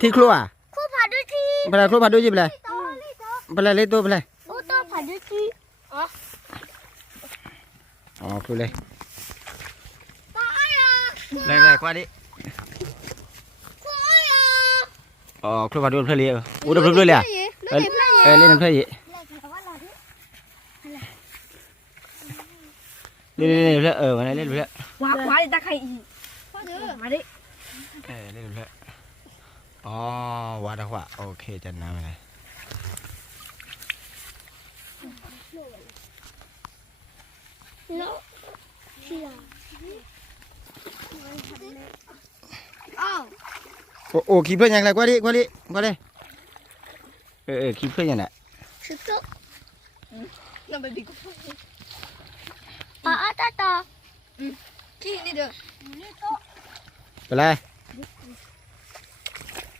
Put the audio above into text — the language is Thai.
ที่ครัวครูผัดด้วยที่ไปเลยครัวผัดด้วยจีไปเลยไปเลยเลยตัวไปเลย โอ้ตัวผัดด้วยที่อ๋อครัวเลย ไปอ่ะ เลยกว่าดิ ไปอ่ะ อ๋อครัวผัดด้วยเพลินเลยอู้ด้วยเพลินเลยอ่ะเล่นน้ำเพลินยี่เล่นเพลินมาเล่นเพลิน ว้าดิตาไข่อีมาดิ เล่นเพลินอ๋อวาดว่าโอเคจันน้ำอะไรโอ้ขี้เพื่อนยังไงกว่าดิขี้เพื่อนยังไง สุดโต่ง น้ำไปดิกู ต่อ ที่นี่เด้อ ไปเลย